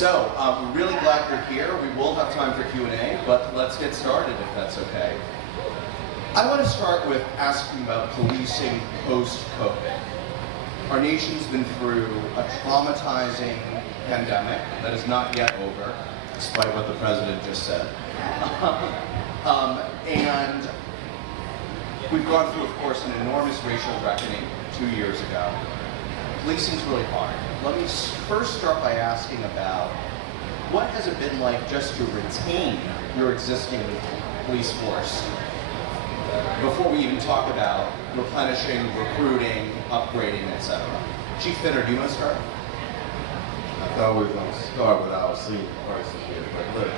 We're really glad you're here. We will have time for Q&A, but let's get started if that's okay. I want to start with asking about policing post-COVID. Our nation's been through a traumatizing pandemic that is not yet over, despite what the president just said. And we've gone through, of course, an enormous racial reckoning 2 years ago. Policing's really hard. Let me first start by asking about what has it been like just to retain your existing police force before we even talk about replenishing, recruiting, upgrading, etc. Chief Finner, do you want to start? I thought we were going to start with our senior person here, but look,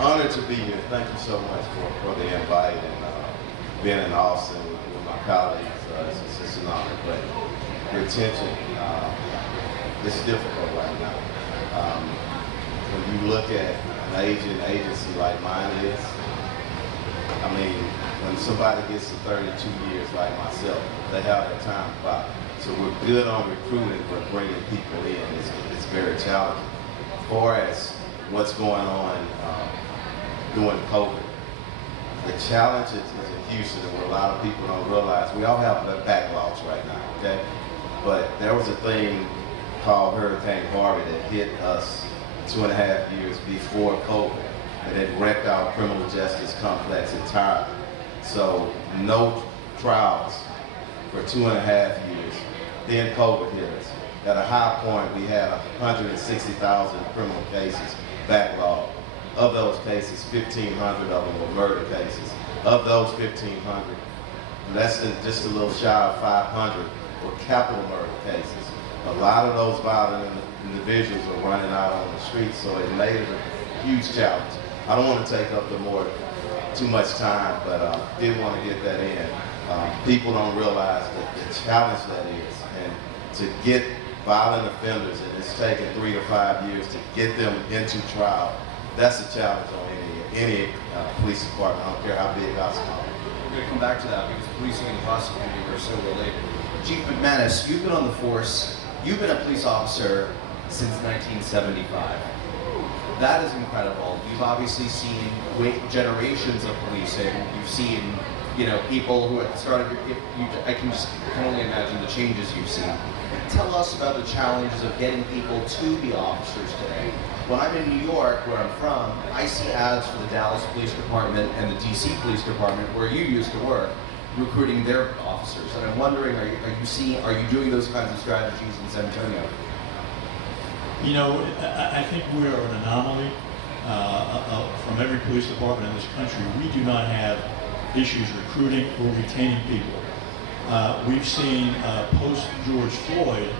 honored to be here. Thank you so much for the invite and being in Austin with my colleagues. It's an honor, but retention is difficult right now. When you look at an aging agency like mine is, I mean, when somebody gets to 32 years like myself, they have their time clock. So we're good on recruiting, but bringing people in is very challenging. As far as what's going on during COVID, the challenge is in Houston, and what a lot of people don't realize, we all have backlogs right now, okay? But there was a thing called Hurricane Harvey that hit us 2.5 years before COVID, and it wrecked our criminal justice complex entirely. So no trials for 2.5 years. Then COVID hit us. At a high point, we had 160,000 criminal cases backlogged. Of those cases, 1,500 of them were murder cases. Of those 1,500, less than just a little shy of 500 were capital murder cases. A lot of those violent individuals are running out on the streets, so it made it a huge challenge. I don't want to take up too much time, but did want to get that in. People don't realize the challenge that is, and to get violent offenders, and it's taken 3 to 5 years to get them into trial. That's a challenge on any police department. I don't care how big our small. We're going to come back to that because policing and prosecuting are so related. Chief McManus, you've been on the force. You've been a police officer since 1975. That is incredible. You've obviously seen generations of policing. You've seen, people who had started. I can only imagine the changes you've seen. Tell us about the challenges of getting people to be officers today. When I'm in New York, where I'm from, I see ads for the Dallas Police Department and the DC Police Department, where you used to work, recruiting their officers. And I'm wondering, are you doing those kinds of strategies in San Antonio? I think we are an anomaly from every police department in this country. We do not have issues recruiting or retaining people. We've seen post-George Floyd,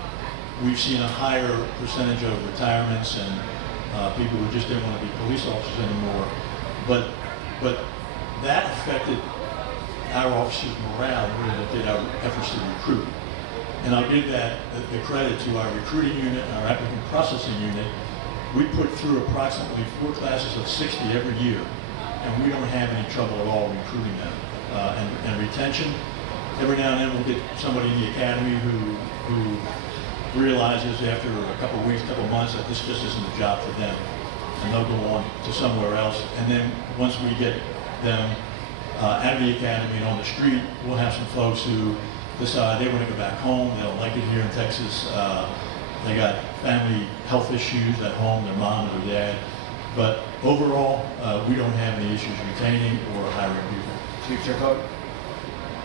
we've seen a higher percentage of retirements and people who just didn't want to be police officers anymore. But that affected our officers' morale more than it did our efforts to recruit. And I'll give that the credit to our recruiting unit, our applicant processing unit. We put through approximately 4 classes of 60 every year, and we don't have any trouble at all recruiting them. And retention, every now and then we'll get somebody in the academy who realizes after a couple of weeks, couple of months that this just isn't a job for them, and they'll go on to somewhere else. And then once we get them out of the academy and on the street, we'll have some folks who decide they want to go back home. They don't like it here in Texas. They got family health issues at home, their mom or their dad. But overall, we don't have any issues retaining or hiring people. Chief Chirko?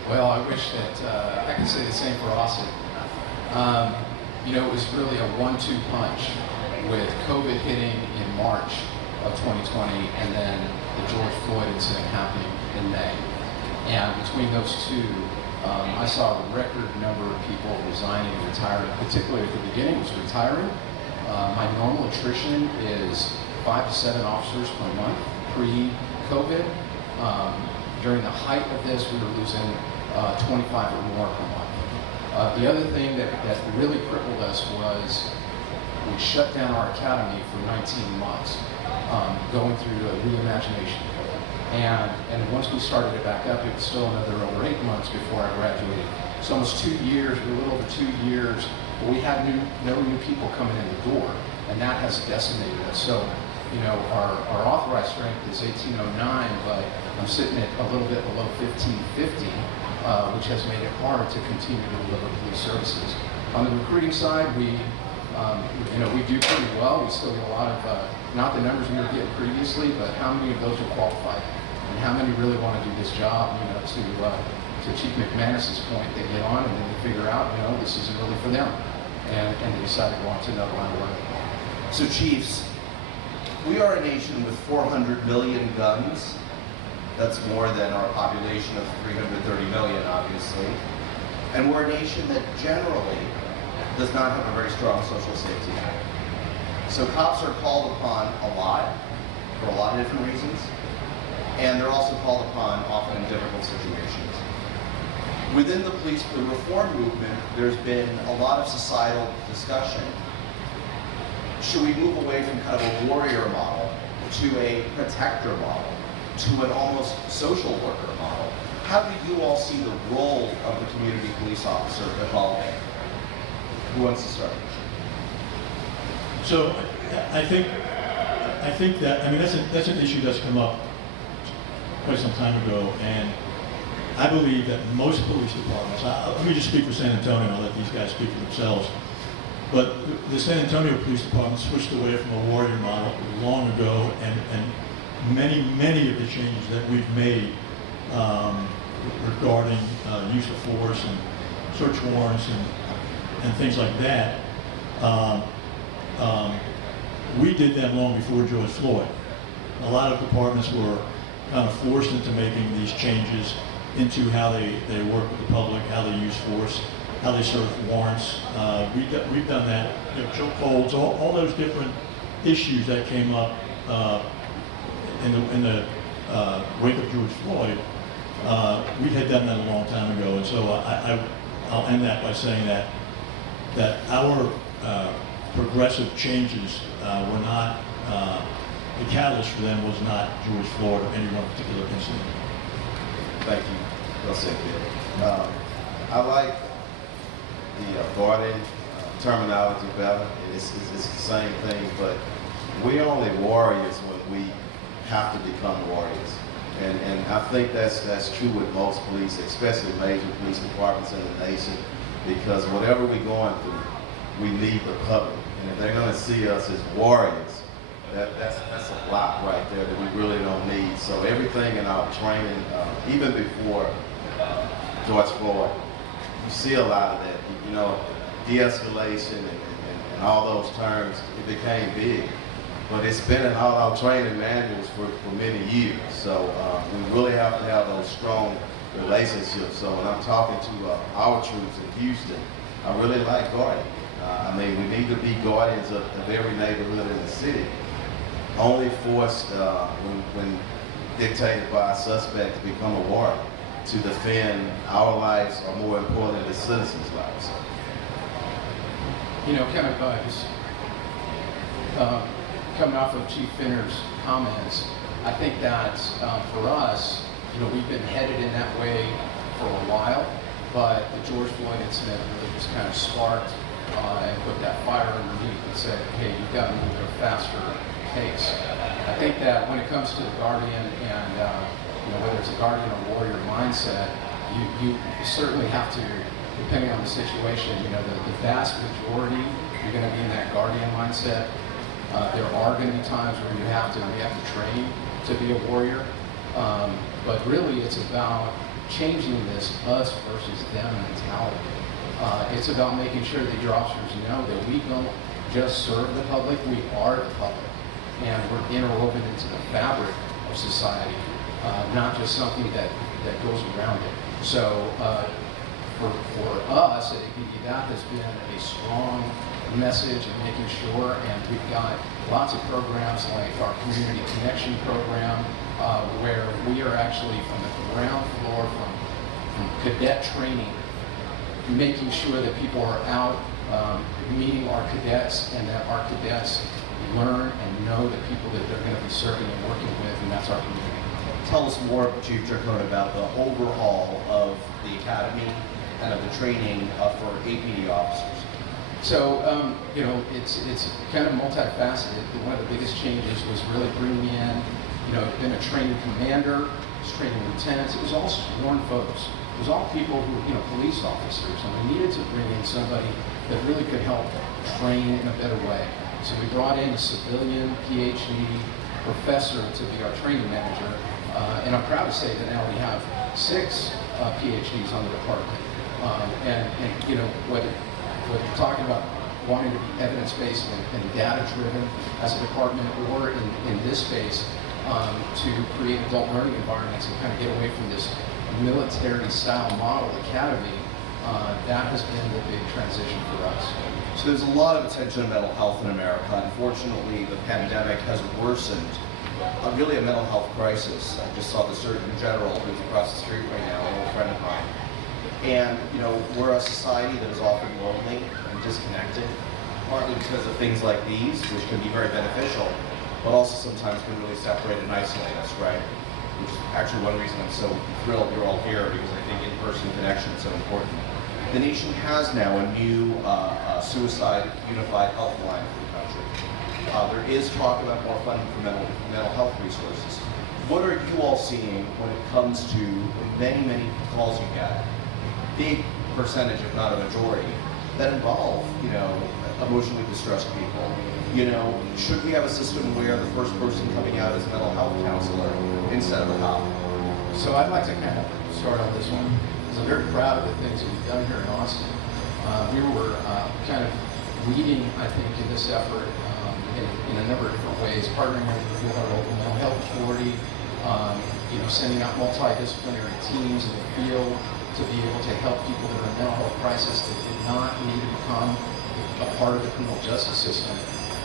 Well, I wish that I could say the same for Austin. It was really a 1-2 punch with COVID hitting in March of 2020 and then the George Floyd incident happening in May. And between those two, I saw a record number of people resigning and retiring, particularly at the beginning was retiring. My normal attrition is 5 to 7 officers per month pre-COVID. During the height of this, we were losing 25 or more per month. The other thing that really crippled us was we shut down our academy for 19 months, going through a reimagination. And once we started it back up, it was still another over 8 months before I graduated. So almost 2 years, a little over 2 years but we had no new people coming in the door, and that has decimated us. So, our authorized strength is 1809, but I'm sitting at a little bit below 1550, which has made it hard to continue to deliver police services. On the recruiting side, we do pretty well. We still get a lot of, not the numbers we were getting previously, but how many of those are qualified, and how many really want to do this job. To Chief McManus's point, they get on and then they figure out, this isn't really for them, and they decide to go on to another line of work. So Chiefs, we are a nation with 400 million guns. That's more than our population of 330 million, obviously. And we're a nation that generally does not have a very strong social safety net. So cops are called upon a lot, for a lot of different reasons, and they're also called upon often in difficult situations. Within the reform movement, there's been a lot of societal discussion. Should we move away from kind of a warrior model to a protector model, to an almost social worker model? How do you all see the role of the community police officer evolving? Who wants to start? So I think that, that's an issue that's come up quite some time ago, and I believe that most police departments, let me just speak for San Antonio, and I'll let these guys speak for themselves, but the San Antonio Police Department switched away from a warrior model long ago, and many of the changes that we've made regarding use of force and search warrants and things like that, we did them long before George Floyd. A lot of departments were kind of forced into making these changes into how they work with the public, how they use force, how they serve warrants. We've done that, choke holds, all those different issues that came up in the wake of George Floyd. We had done that a long time ago, and so I'll end that by saying that our progressive changes were not, the catalyst for them was not George Floyd or any one particular incident. Thank you. Well said, Bill. I like the guardian terminology better. It's the same thing, but we're only warriors when we have to become warriors. And I think that's true with most police, especially major police departments in the nation, because whatever we're going through, we need the public. And if they're going to see us as warriors, that's a block right there that we really don't need. So everything in our training, even before George Floyd, you see a lot of that. De-escalation and all those terms, it became big. But it's been in all our training manuals for many years. So we really have to have those strong relationships. So when I'm talking to our troops in Houston, I really like guardian. We need to be guardians of every neighborhood in the city. Only forced when dictated by a suspect to become a warrior, to defend our lives are more important than the citizens' lives. Just coming off of Chief Finner's comments, I think that for us, we've been headed in that way for a while, but the George Floyd incident really just kind of sparked and put that fire underneath and said, hey, you've got to move at a faster pace. I think that when it comes to the guardian and whether it's a guardian or warrior mindset, you certainly have to, depending on the situation, the vast majority, you're going to be in that guardian mindset. There are going to be times where we have to train to be a warrior, but really it's about changing this us versus them mentality. It's about making sure that your officers know that we don't just serve the public, we are the public, and we're interwoven into the fabric of society, not just something that goes around it. So for us at APD, that has been a strong message and making sure, and we've got lots of programs like our Community Connection program, where we are actually from the ground floor, from cadet training, making sure that people are out meeting our cadets, and that our cadets learn and know the people that they're going to be serving and working with, and that's our community. Tell us more, Chief Tricone, about the overhaul of the academy and of the training for APD officers. So, you know, it's kind of multifaceted. One of the biggest changes was really bringing in, you know, been a training commander, training lieutenants. It was all sworn folks. It was all people who, you know, police officers, and we needed to bring in somebody that really could help train in a better way. So we brought in a civilian PhD professor to be our training manager, and I'm proud to say that now we have 6 PhDs on the department. And you know, what you're talking about, wanting to be evidence-based and data-driven as a department, or in this space, to create adult learning environments and kind of get away from this military-style model academy, that has been the big transition for us. So there's a lot of attention to mental health in America. Unfortunately, the pandemic has worsened really a mental health crisis. I just saw the Surgeon General who's across the street right now, an old friend of mine. And, you know, we're a society that is often lonely and disconnected, partly because of things like these, which can be very beneficial, but also sometimes can really separate and isolate us, right? Which is actually one reason I'm so thrilled you're all here, because I think in-person connection is so important. The nation has now a new suicide unified health line for the country. There is talk about more funding for mental health resources. What are you all seeing when it comes to many, many calls you get, big percentage, if not a majority, that involve, you know, emotionally distressed people? You know, should we have a system where the first person coming out is a mental health counselor instead of a cop? So I'd like to kind of start on this one, because I'm very proud of the things that we've done here in Austin. We were kind of leading, I think, in this effort in a number of different ways, partnering with our local mental health authority, you know, sending out multidisciplinary teams in the field to be able to help people that are in mental health crisis that did not need to become a part of the criminal justice system.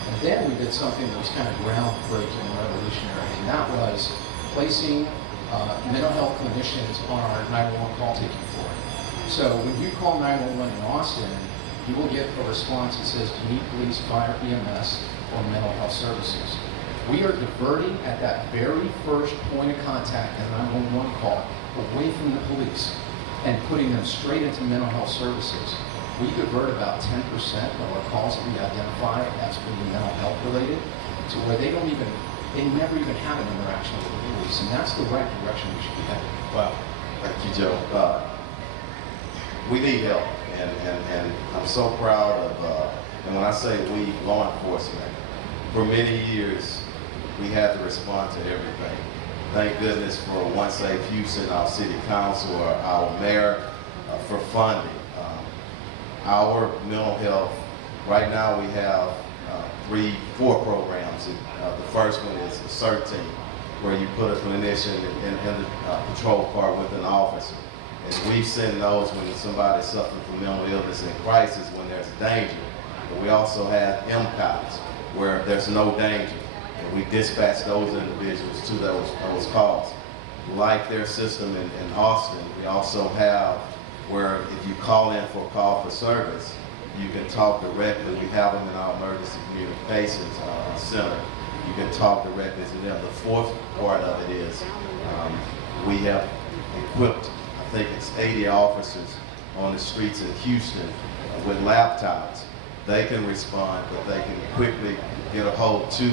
And then we did something that was kind of groundbreaking and revolutionary, and that was placing mental health clinicians on our 911 call taking floor. So when you call 911 in Austin, you will get a response that says, "Do you need police, fire, EMS, or mental health services?" We are diverting at that very first point of contact in a 911 call away from the police and putting them straight into mental health services. We divert about 10% of our calls that we identify as being mental health related, to where they never even have an interaction with the police, and that's the right direction we should be headed. Well, thank you, Joe. We need help, and I'm so proud of, and when I say we, law enforcement, for many years, we had to respond to everything. Thank goodness for One Safe Houston, our city council, or our mayor, for funding. Our mental health, right now we have 4 programs. The first one is the CERT team, where you put a clinician in the patrol car with an officer. And we send those when somebody's suffering from mental illness and crisis, when there's danger. But we also have MCOTs, where there's no danger. And we dispatch those individuals to those calls. Like their system in Austin, we also have where if you call in for a call for service, you can talk directly. We have them in our emergency communications center. You can talk directly to them. The fourth part of it is we have equipped, I think it's 80 officers on the streets in Houston with laptops. They can respond, but they can quickly get a hold to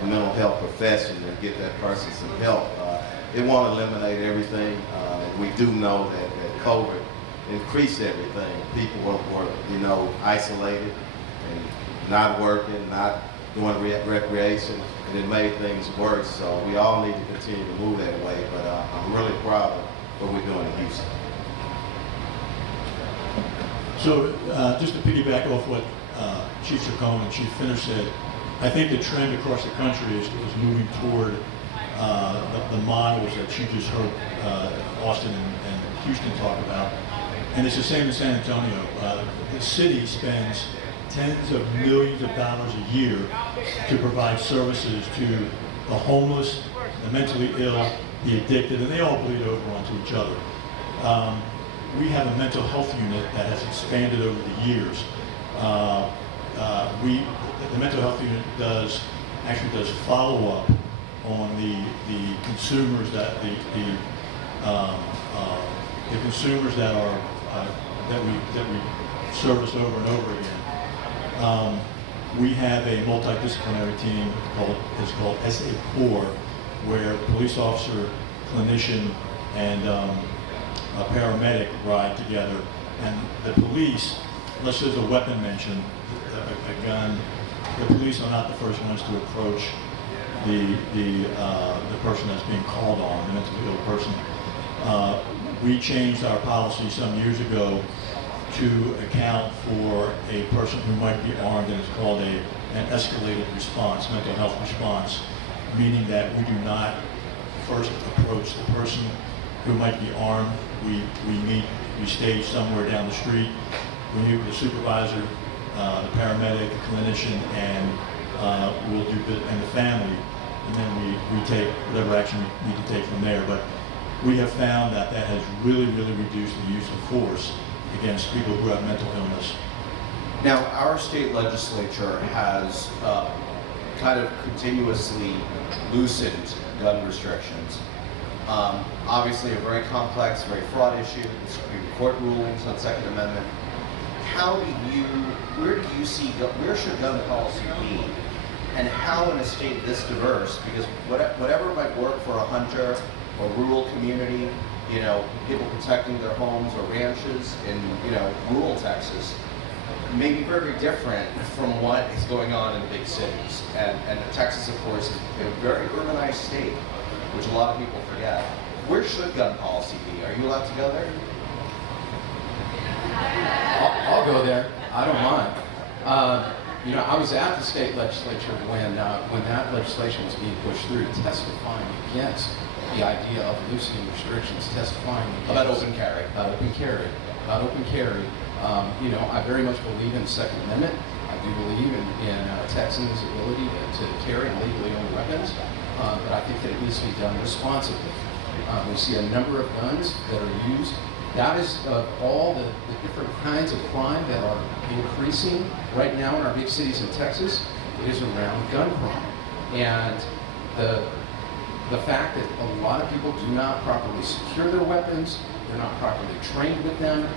the mental health profession and get that person some help. It won't eliminate everything. We do know that COVID increased everything. People were, you know, isolated and not working, not doing recreation, and it made things worse. So we all need to continue to move that way. But I'm really proud of what we're doing in Houston. So just to piggyback off what Chief Chacon and Chief Finner said, I think the trend across the country is moving toward the models that you just heard Austin and Houston talk about. And it's the same in San Antonio. The city spends tens of millions of dollars a year to provide services to the homeless, the mentally ill, the addicted, and they all bleed over onto each other. We have a mental health unit that has expanded over the years. The mental health unit actually does follow-up on the consumers that the consumers that we service over and over again. We have a multidisciplinary team called SA Core, where police officer, clinician, and a paramedic ride together. And the police, unless there's a weapon mentioned, a gun, the police are not the first ones to approach the person that's being called on, the mentally ill person. We changed our policy some years ago to account for a person who might be armed, and it's called an escalated response, mental health response, meaning that we do not first approach the person who might be armed. We stage somewhere down the street. We meet with the supervisor, the paramedic, the clinician, and we'll do and the family, and then we take whatever action we need to take from there. But we have found that has really reduced the use of force against people who have mental illness. Now, our state legislature has kind of continuously loosened gun restrictions. Obviously, a very complex, very fraught issue, the Supreme Court rulings on Second Amendment. Where should gun policy be? And how in a state this diverse, because whatever might work for a hunter or rural community, you know, people protecting their homes or ranches in, you know, rural Texas, may be very different from what is going on in the big cities. And Texas, of course, is a very urbanized state, which a lot of people forget. Where should gun policy be? Are you allowed to go there? I'll go there. I don't mind. You know, I was at the state legislature when that legislation was being pushed through, testifying against the idea of loosening restrictions, testifying About open carry. About open carry. You know, I very much believe in the Second Amendment. I do believe in Texans' ability to carry and legally own weapons, but I think that it needs to be done responsibly. We see a number of guns that are used. That is all the different kinds of crime that are increasing right now in our big cities in Texas. It is around gun crime. And the fact that a lot of people do not properly secure their weapons, they're not properly trained with them,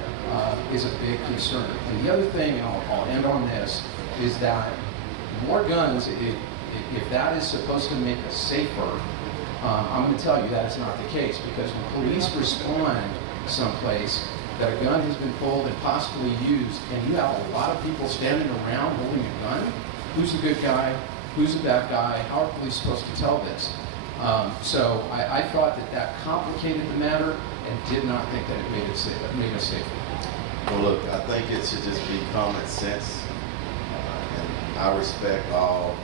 is a big concern. And the other thing, and I'll end on this, is that more guns, if that is supposed to make us safer, I'm going to tell you that is not the case, because when police respond someplace that a gun has been pulled and possibly used, and you have a lot of people standing around holding a gun, who's the good guy, who's the bad guy, how are police supposed to tell this? So I thought that complicated the matter and did not think that it made us safer. Well, look, I think it should just be common sense, and I respect all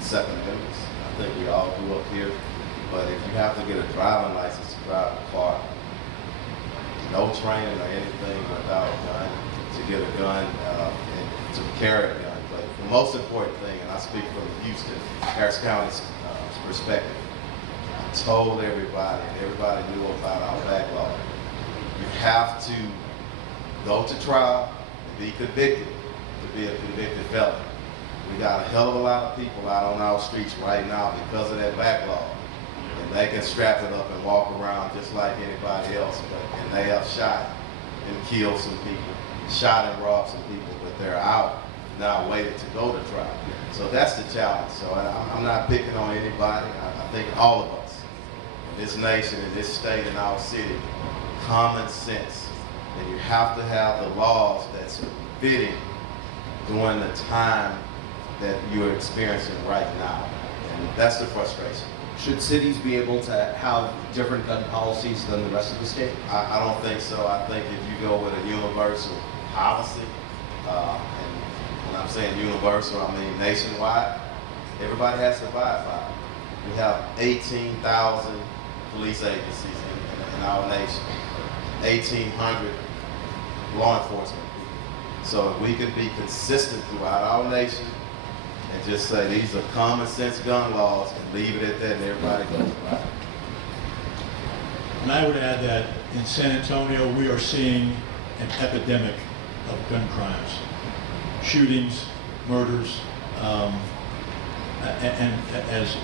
Second Amendments. I think we all do up here, but if you have to get a driving license to drive a car, no training or anything without a gun, to get a gun and to carry a gun. But the most important thing, and I speak from Houston, Harris County's perspective, I told everybody, and everybody knew about our backlog. You have to go to trial and be convicted to be a convicted felon. We got a hell of a lot of people out on our streets right now because of that backlog. And they can strap it up and walk around just like anybody else, and they have shot and killed some people, shot and robbed some people, but they're out now waiting to go to trial. So that's the challenge. So I'm not picking on anybody. I think all of us in this nation, in this state, in our city, common sense. And you have to have the laws that's fitting during the time that you're experiencing right now. And that's the frustration. Should cities be able to have different gun policies than the rest of the state? I don't think so. I think if you go with a universal policy, and when I'm saying universal, I mean nationwide, everybody has to abide by it. We have 18,000 police agencies in our nation, 1,800 law enforcement people. So if we can be consistent throughout our nation and just say these are common sense gun laws and leave it at that, and everybody goes by. And I would add that in San Antonio, we are seeing an epidemic of gun crimes, shootings, murders, and as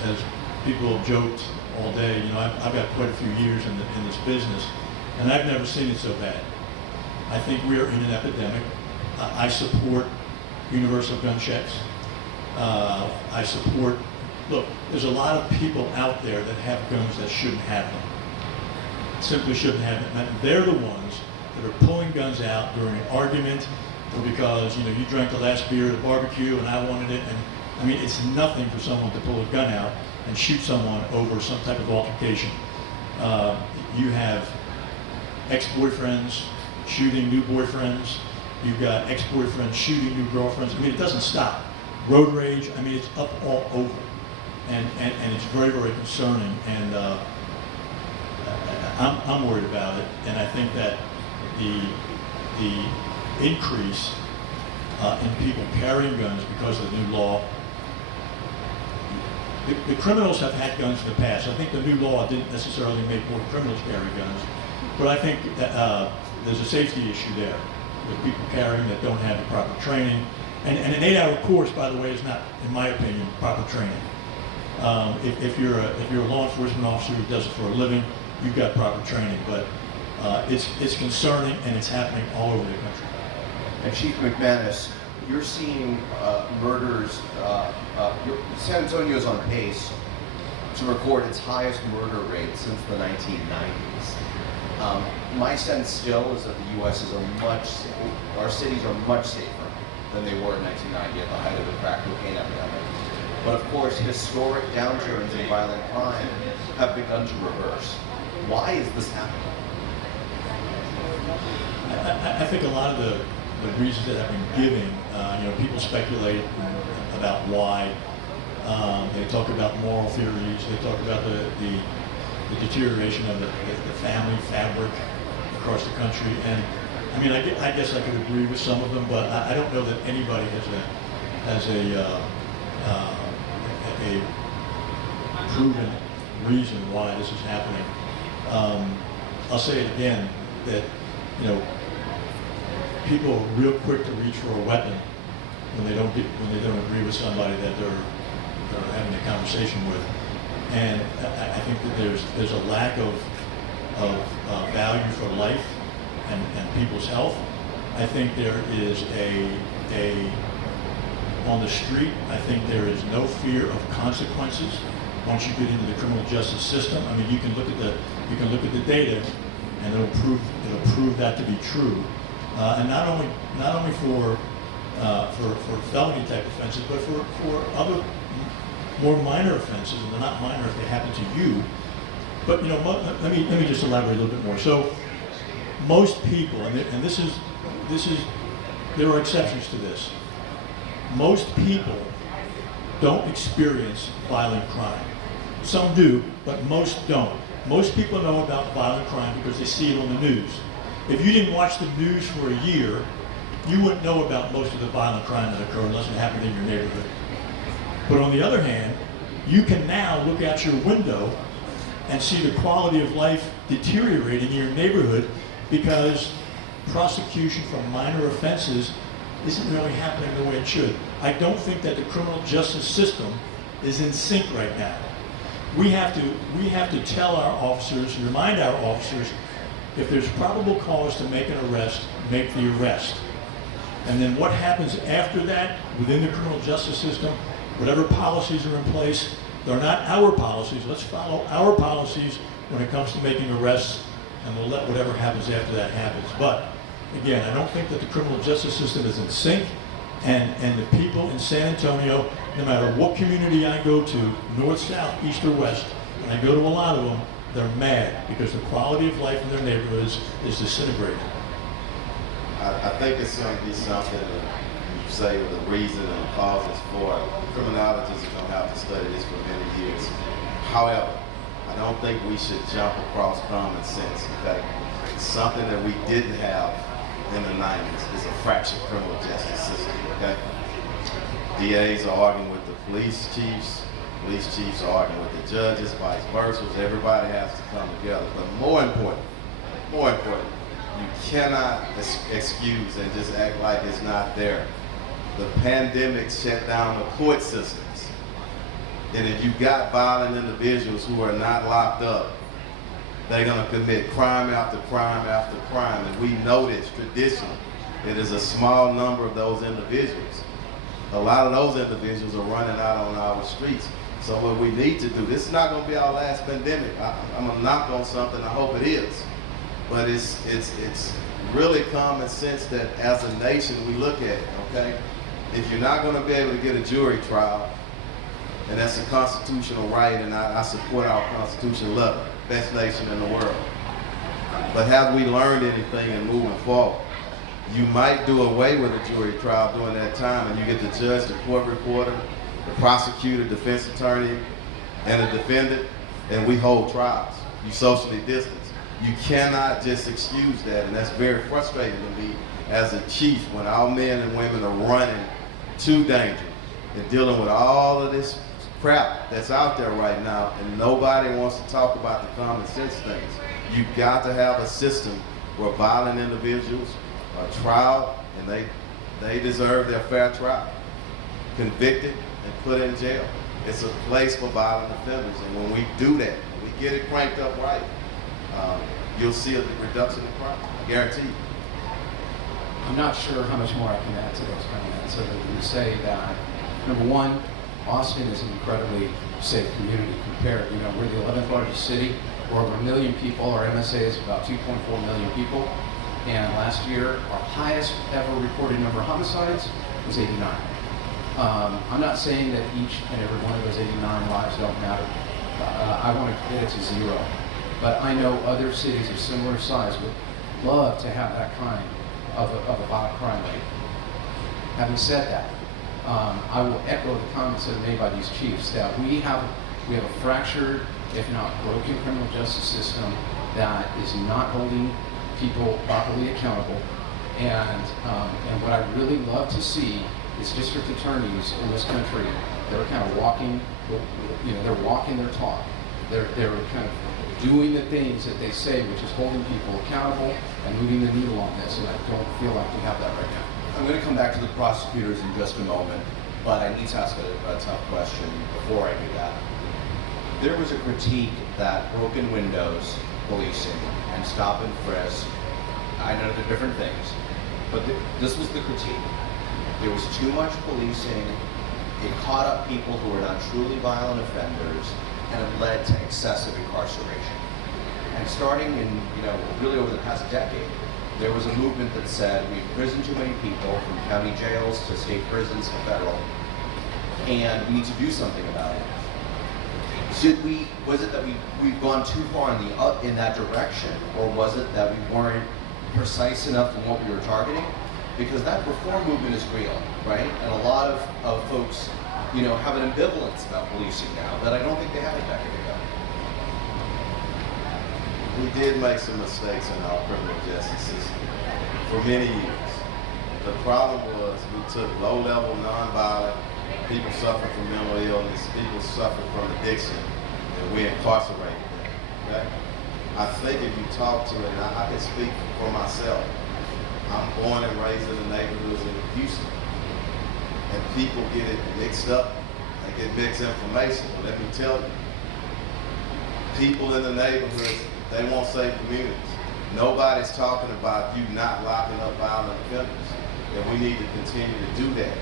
people have joked all day, you know, I've got quite a few years in this business, and I've never seen it so bad. I think we are in an epidemic. I support universal gun checks. I support, look, there's a lot of people out there that have guns that shouldn't have them. Simply shouldn't have them. And they're the ones that are pulling guns out during an argument or because, you drank the last beer at a barbecue and I wanted it. And I mean, it's nothing for someone to pull a gun out and shoot someone over some type of altercation. You have ex-boyfriends shooting new boyfriends. You've got ex-boyfriends shooting new girlfriends. I mean, it doesn't stop. Road rage, I mean, it's up all over. And it's very, very concerning. And I'm worried about it. And I think that the increase in people carrying guns because of the new law, the criminals have had guns in the past. I think the new law didn't necessarily make more criminals carry guns, but I think that, there's a safety issue there with people carrying that don't have the proper training. And an 8-hour course, by the way, is not, in my opinion, proper training. If you're a law enforcement officer who does it for a living, you've got proper training. But it's concerning, and it's happening all over the country. And Chief McManus, you're seeing murders. San Antonio is on pace to record its highest murder rate since the 1990s. My sense still is that the U.S. our cities are much safer than they were in 1990 at the height of the crack cocaine epidemic. But of course, historic downturns in violent crime have begun to reverse. Why is this happening? I think a lot of the reasons that have been given, people speculate about why. They talk about moral theories. They talk about the deterioration of the family fabric across the country. And I mean, I guess I could agree with some of them, but I don't know that anybody has a proven reason why this is happening. I'll say it again that people are real quick to reach for a weapon when they don't agree with somebody that they're having a conversation with. And I think that there's a lack of value for life and people's health. I think there is on the street, I think there is no fear of consequences once you get into the criminal justice system. I mean, you can look at the data, and it'll prove that to be true. And not only for felony type offenses, but for other more minor offenses, and they're not minor if they happen to you. But let me just elaborate a little bit more. So most people, and this is there are exceptions to this. Most people don't experience violent crime. Some do, but most don't. Most people know about violent crime because they see it on the news. If you didn't watch the news for a year, you wouldn't know about most of the violent crime that occur unless it happened in your neighborhood. But on the other hand, you can now look out your window and see the quality of life deteriorating in your neighborhood because prosecution for minor offenses isn't really happening the way it should. I don't think that the criminal justice system is in sync right now. We have to tell our officers, remind our officers, if there's probable cause to make an arrest, make the arrest. And then what happens after that within the criminal justice system, whatever policies are in place, they're not our policies. Let's follow our policies when it comes to making arrests, and we'll let whatever happens after that happens. But again, I don't think that the criminal justice system is in sync, and the people in San Antonio, no matter what community I go to, north, south, east, or west, and I go to a lot of them, they're mad because the quality of life in their neighborhoods is disintegrating. I think it's going to be something that you say the reason and the causes for it. Criminologists are going to have to study this for many years. However, I don't think we should jump across common sense. In fact, something that we didn't have in the 90s is a fractured criminal justice system, okay? DAs are arguing with the police chiefs are arguing with the judges, vice versa. Everybody has to come together. But more important, you cannot excuse and just act like it's not there. The pandemic shut down the court systems. And if you got violent individuals who are not locked up, they're going to commit crime after crime after crime. And we know this traditionally. It is a small number of those individuals a lot of those individuals are running out on our streets. So what we need to do, this is not going to be our last pandemic. I'm going to knock on something, I hope it is. But it's really common sense that as a nation we look at it, okay? If you're not going to be able to get a jury trial, and that's a constitutional right, and I support our Constitution, love it, best nation in the world. But have we learned anything in moving forward? You might do away with a jury trial during that time, and you get the judge, the court reporter, the prosecutor, defense attorney, and the defendant, and we hold trials. You socially distance. You cannot just excuse that, and that's very frustrating to me as a chief when our men and women are running to danger and dealing with all of this crap that's out there right now, and nobody wants to talk about the common sense things. You've got to have a system where violent individuals are trialed and they deserve their fair trial, convicted and put in jail. It's a place for violent offenders, and when we do that, when we get it cranked up right, you'll see a reduction in crime. I guarantee you. I'm not sure how much more I can add to those comments, other than to say that, number one, Austin is an incredibly safe community compared. You know, we're the 11th largest city. We're over 1 million people. Our MSA is about 2.4 million people. And last year, our highest ever reported number of homicides was 89. I'm not saying that each and every one of those 89 lives don't matter. I want to get it to zero. But I know other cities of similar size would love to have that kind of a violent crime rate. Having said that, I will echo the comments that are made by these chiefs that we have a fractured, if not broken, criminal justice system that is not holding people properly accountable. And what I really love to see is district attorneys in this country that are kind of walking, you know, they're walking their talk. They're kind of doing the things that they say, which is holding people accountable and moving the needle on this. And I don't feel like we have that right now. I'm going to come back to the prosecutors in just a moment, but I need to ask a tough question before I do that. There was a critique that broken windows policing and stop and frisk, I know they're different things, but this was the critique. There was too much policing, it caught up people who were not truly violent offenders, and it led to excessive incarceration. And starting in, really over the past decade, there was a movement that said we imprisoned too many people from county jails to state prisons to federal, and we need to do something about it. Was it that we've gone too far in that direction, or was it that we weren't precise enough in what we were targeting? Because that reform movement is real, right? And a lot of folks, have an ambivalence about policing now that I don't think they had a decade ago. We did make some mistakes in our criminal justice system for many years. The problem was we took low-level, non-violent, people suffering from mental illness, people suffering from addiction, and we incarcerated them, okay? I think if you talk to it, and I can speak for myself, I'm born and raised in the neighborhoods in Houston, and people get it mixed up, they get mixed information. But let me tell you, people in the neighborhoods, they want safe communities. Nobody's talking about you not locking up violent offenders, and we need to continue to do that.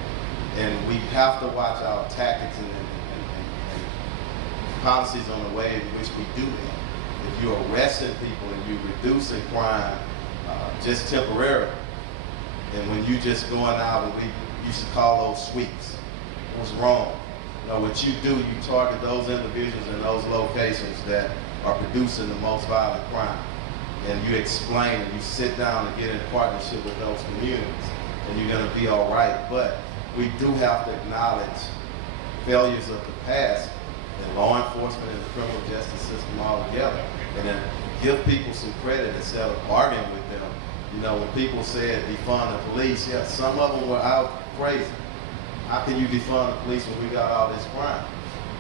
And we have to watch our tactics and policies on the way in which we do that. If you're arresting people and you're reducing crime just temporarily, and when you just going out, and we used to call those sweeps, it was wrong. What you do, you target those individuals in those locations that are producing the most violent crime. And you explain and you sit down and get in partnership with those communities, and you're going to be all right. But we do have to acknowledge failures of the past in law enforcement and the criminal justice system altogether, and then give people some credit instead of arguing with them. When people said defund the police, yeah, some of them were out crazy. How can you defund the police when we got all this crime?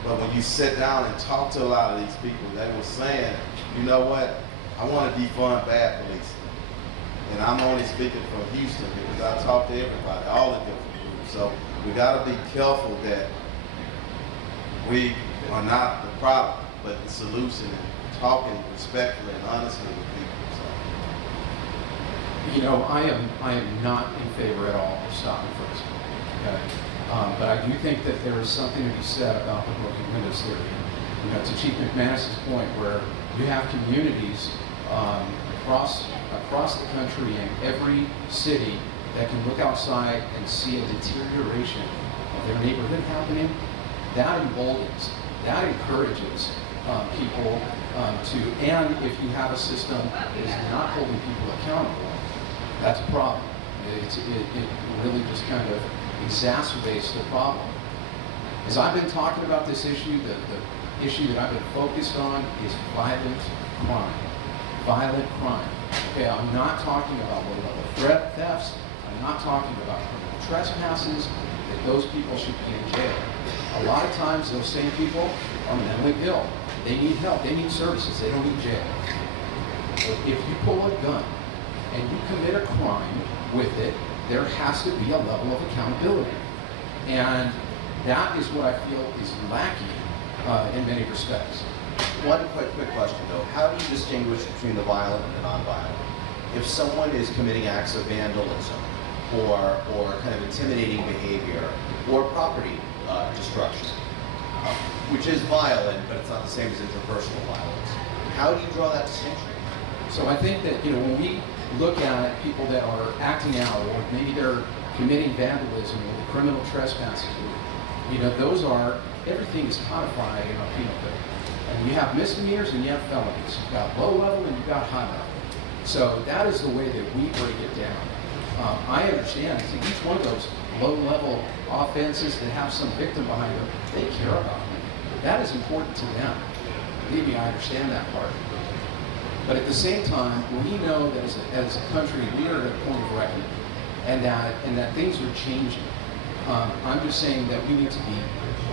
But when you sit down and talk to a lot of these people, they were saying, you know what, I want to defund bad police. And I'm only speaking from Houston because I talk to everybody, all the different groups. So we got to be careful that we are not the problem, but the solution, and talking respectfully and honestly with people. So. I am not in favor at all of stop and frisk. Okay? But I do think that there is something to be said about the broken windows theory. You know, to Chief McManus's point, where you have communities across the country in every city that can look outside and see a deterioration of their neighborhood happening, that emboldens, that encourages people to, and if you have a system that is not holding people accountable, that's a problem. It really just kind of exacerbates the problem. As I've been talking about this issue, the issue that I've been focused on is violent crime. Violent crime. Okay, I'm not talking about low-level thefts. I'm not talking about criminal trespasses, that those people should be in jail. A lot of times those same people are mentally ill. They need help, they need services, they don't need jail. But if you pull a gun and you commit a crime with it, there has to be a level of accountability. And that is what I feel is lacking in many respects. One quick question though, how do you distinguish between the violent and the non-violent? If someone is committing acts of vandalism or kind of intimidating behavior or property destruction, which is violent, but it's not the same as interpersonal violence, how do you draw that distinction? So I think that, you know, when we look at people that are acting out, or maybe they're committing vandalism or criminal trespasses, you know, those are, everything is codified in our penal code. And you have misdemeanors and you have felonies. You've got low level and you've got high level. So that is the way that we break it down. I understand, so each one of those low level offenses that have some victim behind them, they care about them. That is important to them. Believe me, I understand that part. But at the same time, we know that as a country, we are at a point of reckoning, and that things are changing. I'm just saying that we need to be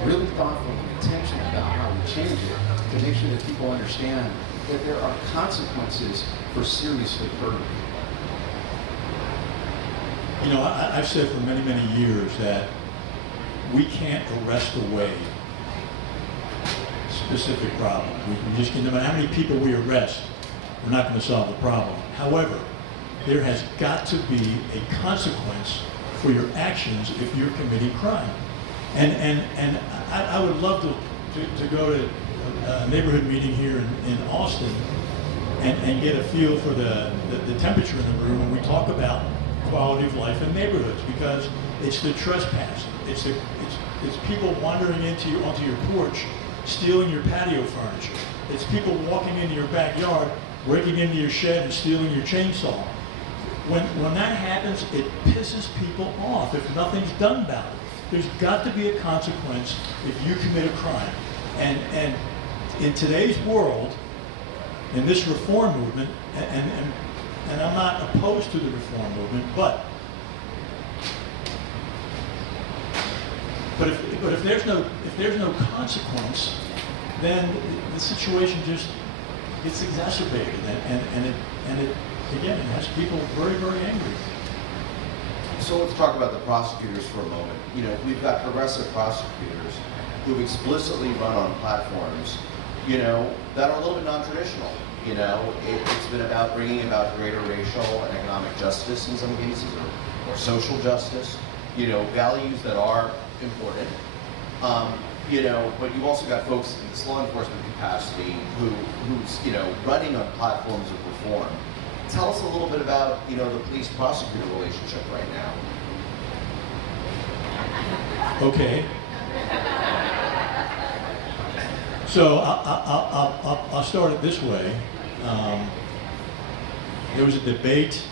really thoughtful and intentional about how we change it to make sure that people understand that there are consequences for seriously hurting people. You know, I've said for many, many years that we can't arrest away specific problems. We can just, no matter how many people we arrest, we're not going to solve the problem. However, there has got to be a consequence for your actions if you're committing crime. And I would love to go to a neighborhood meeting here in Austin and get a feel for the temperature in the room when we talk about quality of life in neighborhoods, because it's the trespass. It's people wandering onto your porch, stealing your patio furniture. It's people walking into your backyard, breaking into your shed and stealing your chainsaw. When that happens, it pisses people off if nothing's done about it. There's got to be a consequence if you commit a crime. And in today's world, in this reform movement, and I'm not opposed to the reform movement, but if there's no consequence, then the situation just gets exacerbated, and it again, it has people very, very angry. So let's talk about the prosecutors for a moment. You know, we've got progressive prosecutors who explicitly run on platforms, you know, that are a little bit non-traditional. You know, it's been about bringing about greater racial and economic justice in some cases, or social justice, you know, values that are important. You know, but you've also got folks in this law enforcement capacity who's, you know, running on platforms of reform. Tell us a little bit about, you know, the police-prosecutor relationship right now. Okay. So I'll start it this way. There was a debate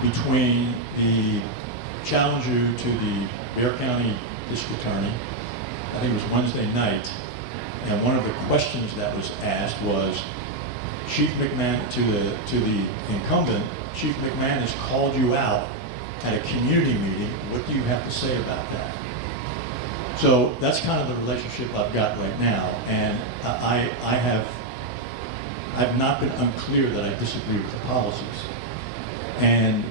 between the challenger to the Bexar County District Attorney. I think it was Wednesday night, and one of the questions that was asked was, Chief McManus, to the incumbent, Chief McManus called you out at a community meeting. What do you have to say about that? So that's kind of the relationship I've got right now, and I've not been unclear that I disagree with the policies, and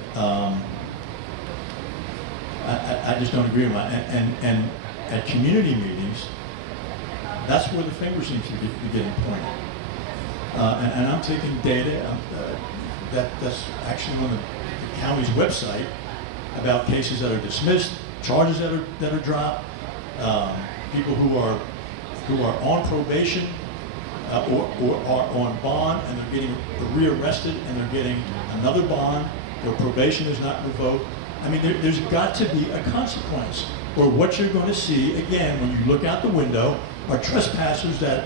I just don't agree with my, and at community meetings, that's where the finger seems to be getting pointed. And I'm taking data that's actually on the county's website about cases that are dismissed, charges that are dropped, people who are on probation or are on bond and they're getting rearrested and they're getting another bond, their probation is not revoked. I mean, there's got to be a consequence. Or what you're going to see, again, when you look out the window, are trespassers that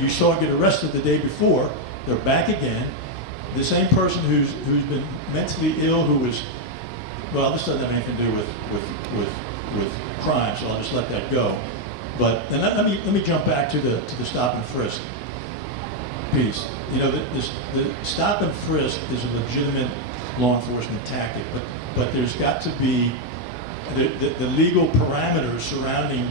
you saw get arrested the day before. They're back again. The same person who's been mentally ill, who was, well, this doesn't have anything to do with crime, so I'll just let that go. But then let me jump back to the stop and frisk piece. You know, the stop and frisk is a legitimate law enforcement tactic, but there's got to be the legal parameters surrounding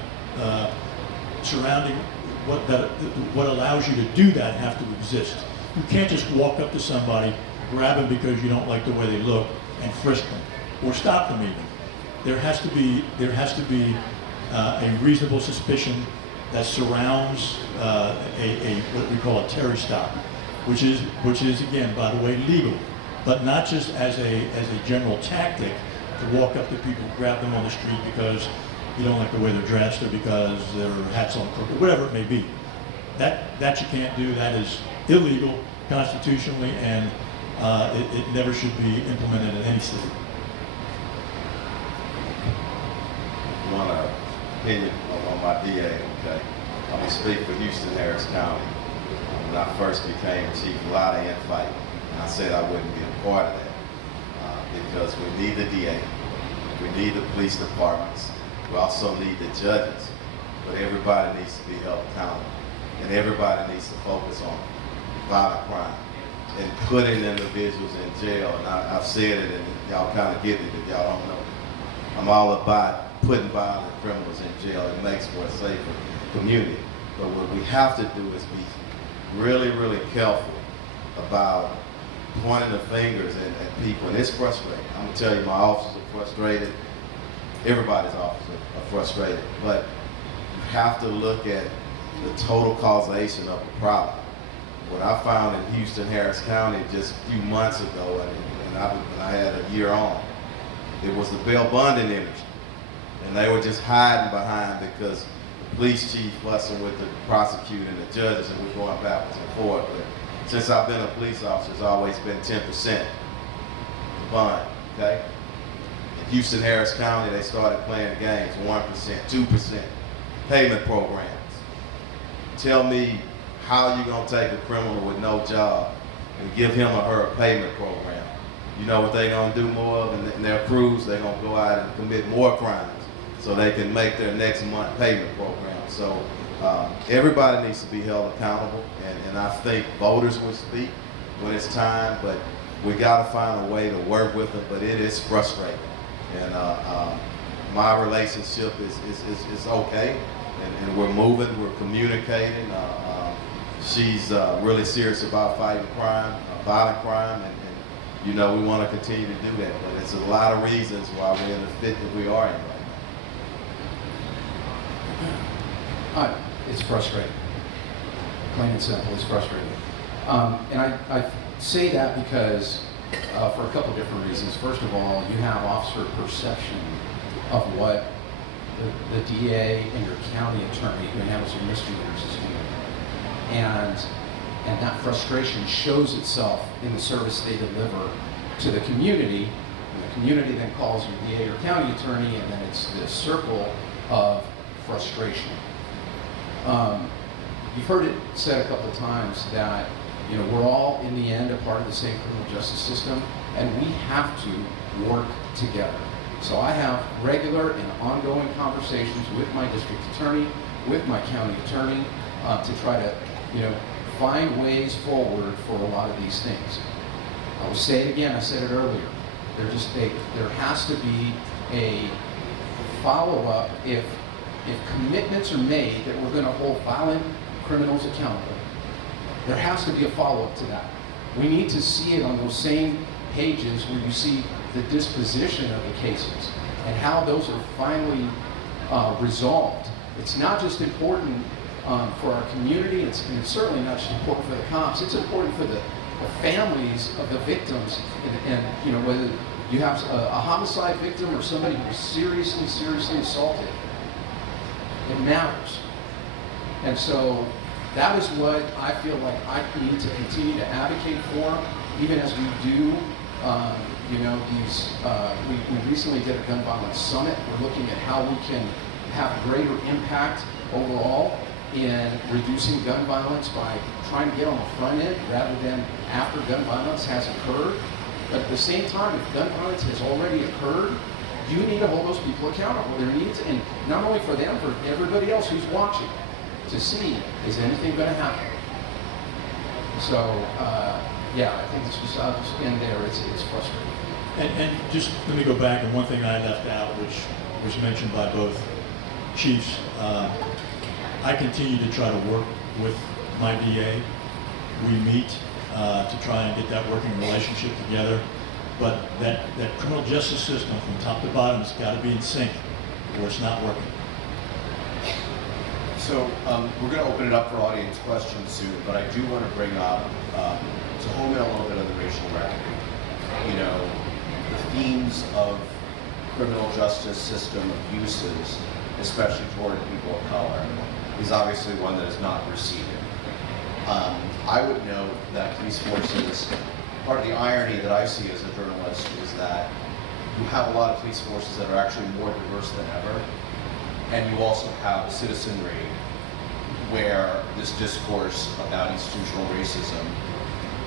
what allows you to do that have to exist. You can't just walk up to somebody, grab them because you don't like the way they look, and frisk them or stop them even. There has to be a reasonable suspicion that surrounds what we call a Terry stop, which is again, by the way, legal, but not just as a general tactic to walk up to people, grab them on the street because you don't like the way they're dressed or because their hat's on crooked, whatever it may be. That you can't do. That is illegal constitutionally, and it never should be implemented in any city. I want to opinion on my DA, okay? I'm going to speak for Houston, Harris County. When I first became chief, a lot of infighting, and I said I wouldn't be a part of that because we need the DA, we need the police departments, we also need the judges, but everybody needs to be held accountable, and everybody needs to focus on violent crime and putting individuals in jail. And I've said it, and y'all kind of get it if y'all don't know. I'm all about putting violent criminals in jail. It makes for a safer community. But what we have to do is be really, really careful about pointing the fingers at people, and it's frustrating. I'm gonna tell you, my officers are frustrated. Everybody's officers are frustrated, but you have to look at the total causation of the problem. What I found in Houston, Harris County just a few months ago, and I had a year on, it was the bail bonding energy. And they were just hiding behind because the police chief fussing with the prosecutor and the judges, and we're going backwards and forth. But since I've been a police officer, it's always been 10% the bond, okay? In Houston, Harris County, they started playing games, 1%, 2%, payment programs. Tell me how you gonna take a criminal with no job and give him or her a payment program. You know what they gonna do more of in their crews? They're gonna go out and commit more crimes so they can make their next month payment program. So everybody needs to be held accountable, and I think voters will speak when it's time, but we gotta find a way to work with them, but it is frustrating. And my relationship is okay, and we're moving, we're communicating. She's really serious about fighting crime, violent crime, and you know, we want to continue to do that, but it's a lot of reasons why we're in the fit that we are in right now. It's frustrating. Plain and simple, it's frustrating. And I say that because for a couple different reasons. First of all, you have officer perception of what the DA and your county attorney who handles your misdemeanors is doing. And that frustration shows itself in the service they deliver to the community, and the community then calls your DA or county attorney, and then it's this circle of frustration. You've heard it said a couple of times that, you know, we're all in the end a part of the same criminal justice system, and we have to work together. So I have regular and ongoing conversations with my district attorney, with my county attorney, to try to, you know, find ways forward for a lot of these things. I will say it again, I said it earlier. There has to be a follow-up if commitments are made that we're going to hold violent criminals accountable. There has to be a follow-up to that. We need to see it on those same pages where you see the disposition of the cases and how those are finally resolved. It's not just important for our community, and it's certainly not just important for the cops, it's important for the families of the victims, and you know, whether You have a homicide victim or somebody who's seriously assaulted. It matters. And so that is what I feel like I need to continue to advocate for, even as we do, we recently did a gun violence summit. We're looking at how we can have greater impact overall in reducing gun violence by trying to get on the front end rather than after gun violence has occurred. But at the same time, if gun violence has already occurred, you need to hold those people accountable. There needs, and not only for them, for everybody else who's watching, to see, is anything going to happen? So, I think it's just, I'll just end there. It's frustrating. And just let me go back, and one thing I left out, which was mentioned by both chiefs, I continue to try to work with my DA. We meet to try and get that working relationship together. But that criminal justice system from top to bottom has got to be in sync, or it's not working. So we're going to open it up for audience questions soon, but I do want to bring up, to home in a little bit of the racial reckoning, the themes of criminal justice system abuses, especially toward people of color, is obviously one that is not receding. I would note that police forces, part of the irony that I see as a journalist is that you have a lot of police forces that are actually more diverse than ever, and you also have citizenry where this discourse about institutional racism,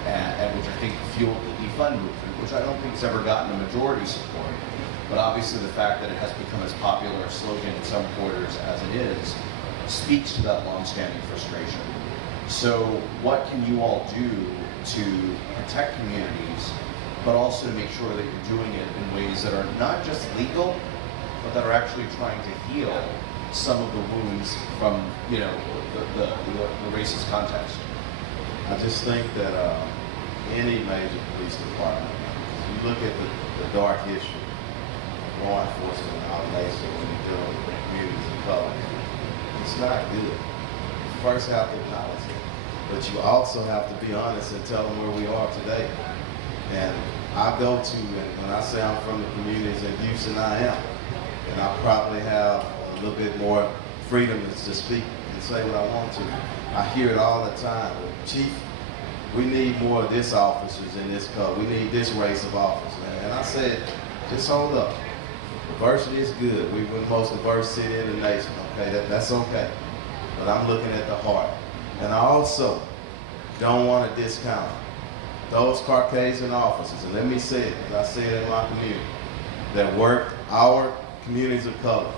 and which I think fueled the defund movement, which I don't think has ever gotten a majority support, but obviously the fact that it has become as popular a slogan in some quarters as it is, speaks to that long-standing frustration. So what can you all do to protect communities, but also to make sure that you're doing it in ways that are not just legal, but that are actually trying to heal some of the wounds from, the racist context? I just think that any major police department, if you look at the dark history of law enforcement in our nation when you're dealing with communities of color, it's not good. You first have to acknowledge it, but you also have to be honest and tell them where we are today. And I go to, and when I say I'm from the communities in Houston, I am. And I probably have a little bit more freedom to speak and say what I want to. I hear it all the time. Well, Chief, we need more of this officers in this color. We need this race of officers. And I said, just hold up. Diversity is good. We're the most diverse city in the nation. Okay, that's okay. But I'm looking at the heart. And I also don't want to discount those Caucasian officers, and let me say it, because I say it in my community, that worked our communities of color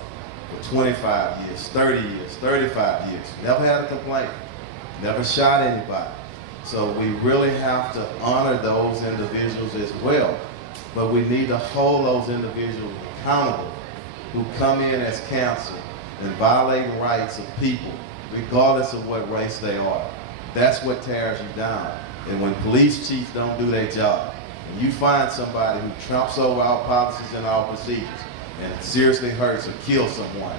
for 25 years, 30 years, 35 years, never had a complaint, never shot anybody. So we really have to honor those individuals as well, but we need to hold those individuals accountable who come in as cancer and violating rights of people, regardless of what race they are. That's what tears you down. And when police chiefs don't do their job, and you find somebody who trumps over our policies and our procedures and it seriously hurts or kills someone,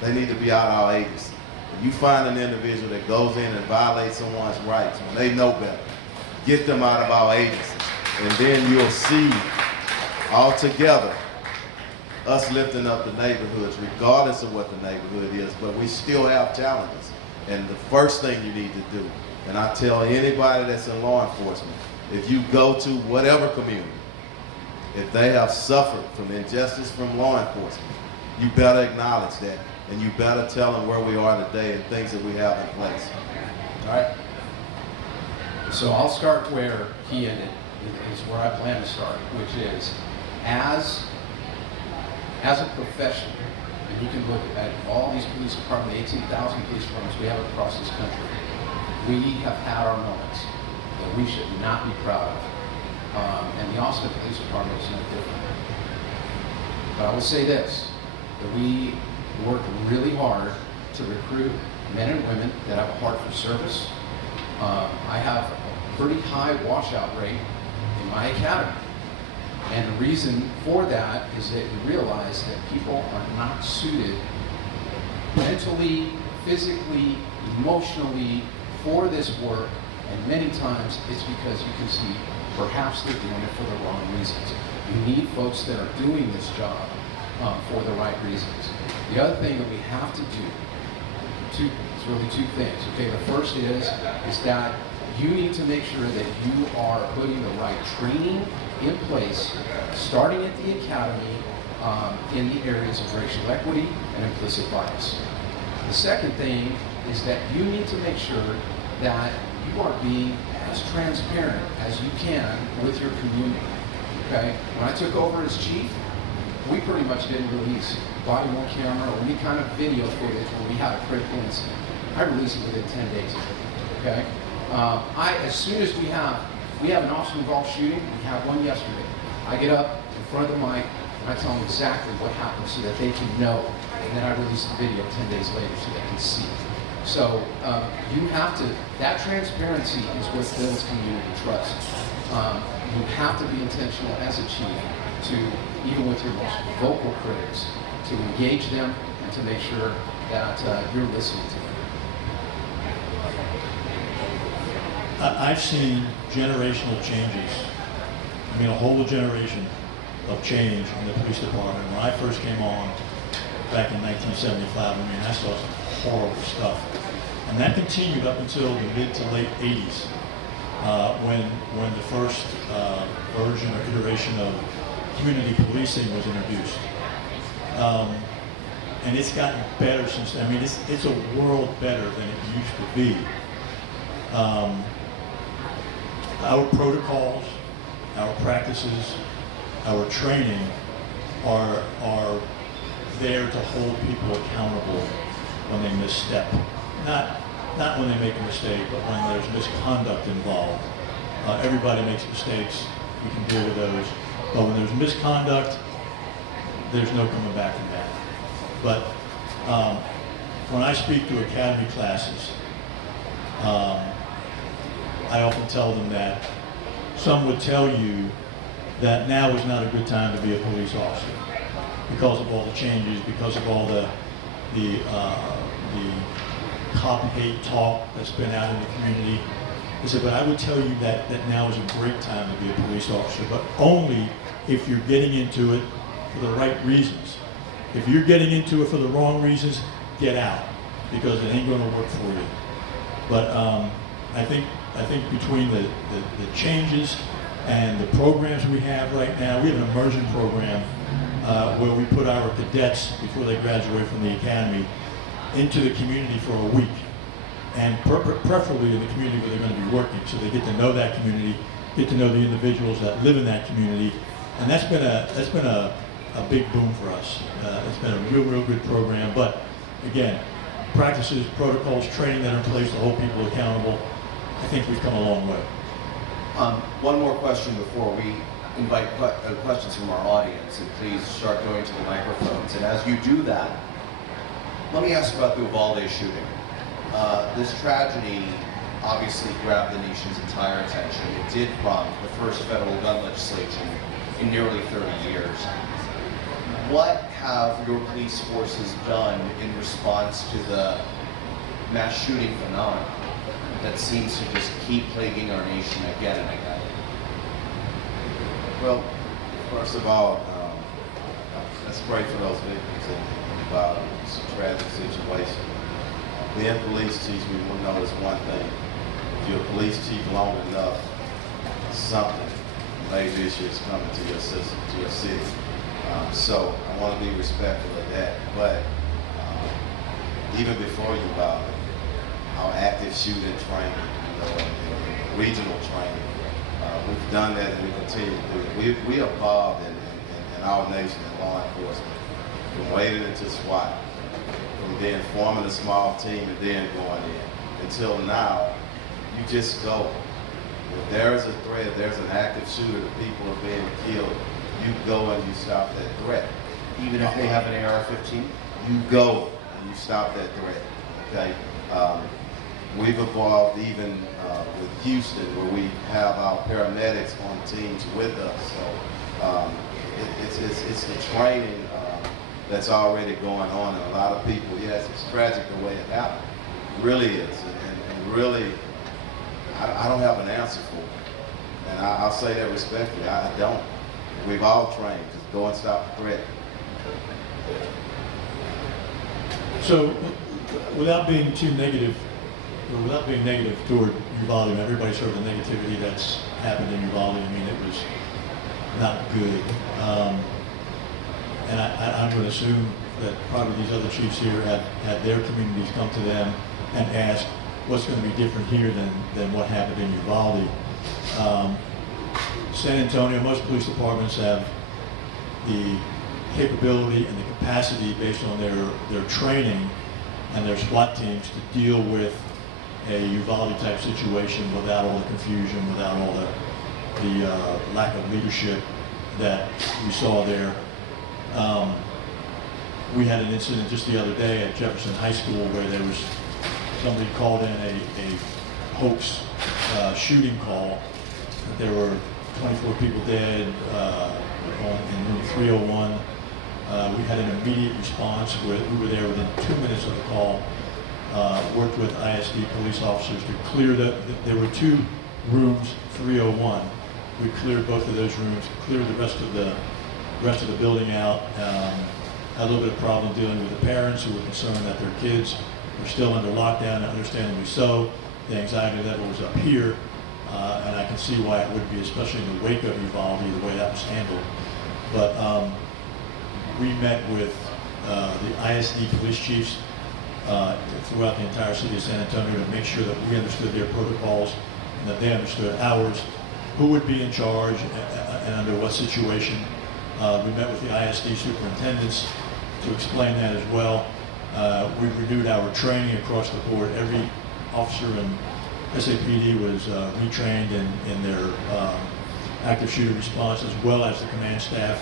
they need to be out of our agency. If you find an individual that goes in and violates someone's rights when they know better, get them out of our agency. And then you'll see all together us lifting up the neighborhoods, regardless of what the neighborhood is, but we still have challenges. And the first thing you need to do, and I tell anybody that's in law enforcement, if you go to whatever community, if they have suffered from injustice from law enforcement, you better acknowledge that, and you better tell them where we are today and things that we have in place. All right. So I'll start where he ended, is where I plan to start, which is as a profession, and you can look at all these police departments, 18,000 police departments we have across this country, we have had our moments that we should not be proud of. And the Austin Police Department is no different. But I will say this, that we work really hard to recruit men and women that have a heart for service. I have a pretty high washout rate in my academy. And the reason for that is that we realize that people are not suited mentally, physically, emotionally for this work, and many times it's because you can see perhaps they're doing it for the wrong reasons. You need folks that are doing this job for the right reasons. The other thing that we have to do, it's really two things. Okay, the first is that you need to make sure that you are putting the right training in place, starting at the academy, in the areas of racial equity and implicit bias. The second thing is that you need to make sure that you are being as transparent as you can with your community. Okay? When I took over as chief, we pretty much didn't release body-worn camera or any kind of video footage when we had a critical incident. I released it within 10 days. Okay? As soon as we have an officer involved shooting, we had one yesterday. I get up in front of the mic and I tell them exactly what happened so that they can know. And then I release the video 10 days later so they can see. So you have to, that transparency is what builds community trust. You have to be intentional as a chief to, even with your most vocal critics, to engage them and to make sure that you're listening to them. I've seen generational changes. I mean, a whole generation of change in the police department. When I first came on back in 1975, I mean, I saw some horrible stuff. And that continued up until the mid to late 80s, when the first version or iteration of community policing was introduced. And it's gotten better since then. I mean, it's a world better than it used to be. Our protocols, our practices, our training are there to hold people accountable when they misstep. Not when they make a mistake, but when there's misconduct involved. Everybody makes mistakes. We can deal with those. But when there's misconduct, there's no coming back from that. But when I speak to academy classes, I often tell them that some would tell you that now is not a good time to be a police officer because of all the changes, because of all the cop hate talk that's been out in the community. I said, but I would tell you that now is a great time to be a police officer, but only if you're getting into it for the right reasons. If you're getting into it for the wrong reasons, get out, because it ain't going to work for you. But I think between the changes and the programs we have right now, we have an immersion program where we put our cadets, before they graduate from the academy, into the community for a week, and preferably in the community where they're going to be working, so they get to know that community, get to know the individuals that live in that community, and that's been a big boom for us. It's been a real good program, but again, practices, protocols, training that are in place to hold people accountable. I think we've come a long way. One more question before we invite questions from our audience, and please start going to the microphones. And as you do that, let me ask about the Uvalde shooting. This tragedy obviously grabbed the nation's entire attention. It did prompt the first federal gun legislation in nearly 30 years. What have your police forces done in response to the mass shooting phenomenon that seems to just keep plaguing our nation again and again? Well, first of all, let's pray for those victims in Uvalde. It's a tragic situation. Being police chiefs, we will notice one thing. If you're a police chief long enough, something major issue is coming to your system, to your city. So I want to be respectful of that. But even before Uvalde, our active shooting training, regional training, we've done that and we continue to do it. We evolved in our nation in law enforcement from waiting into SWAT, from then forming a small team and then going in, until now, you just go. If there is a threat, if there's an active shooter, the people are being killed, you go and you stop that threat. Even if they have an AR-15? You go and you stop that threat, okay? We've evolved even with Houston, where we have our paramedics on teams with us. So it's the training that's already going on, and a lot of people, yes, it's tragic the way it happened. It really is, and really, I don't have an answer for it. And I'll say that respectfully, I don't. We've all trained. Just go and stop the threat. So, without being too negative, or without being negative toward Uvalde, everybody's heard the negativity that's happened in Uvalde. I mean, it was not good. And I'm going to assume that probably these other chiefs here have had their communities come to them and ask what's going to be different here than what happened in Uvalde. San Antonio, most police departments have the capability and the capacity based on their training and their SWAT teams to deal with a Uvalde type situation without all the confusion, without all the lack of leadership that we saw there. We had an incident just the other day at Jefferson High School where there was somebody called in a hoax shooting call. There were 24 people dead in room 301. We had an immediate response. We were there within 2 minutes of the call. Worked with ISD police officers to clear there were 2 rooms, 301. We cleared both of those rooms, cleared the rest of the building out. Had a little bit of problem dealing with the parents who were concerned that their kids were still under lockdown, understandably so. The anxiety level was up here, and I can see why it would be, especially in the wake of Uvalde, the way that was handled. But we met with the ISD police chiefs throughout the entire city of San Antonio to make sure that we understood their protocols and that they understood ours, who would be in charge and under what situation. We met with the ISD superintendents to explain that as well. We renewed our training across the board. Every officer in SAPD was retrained in their active shooter response, as well as the command staff.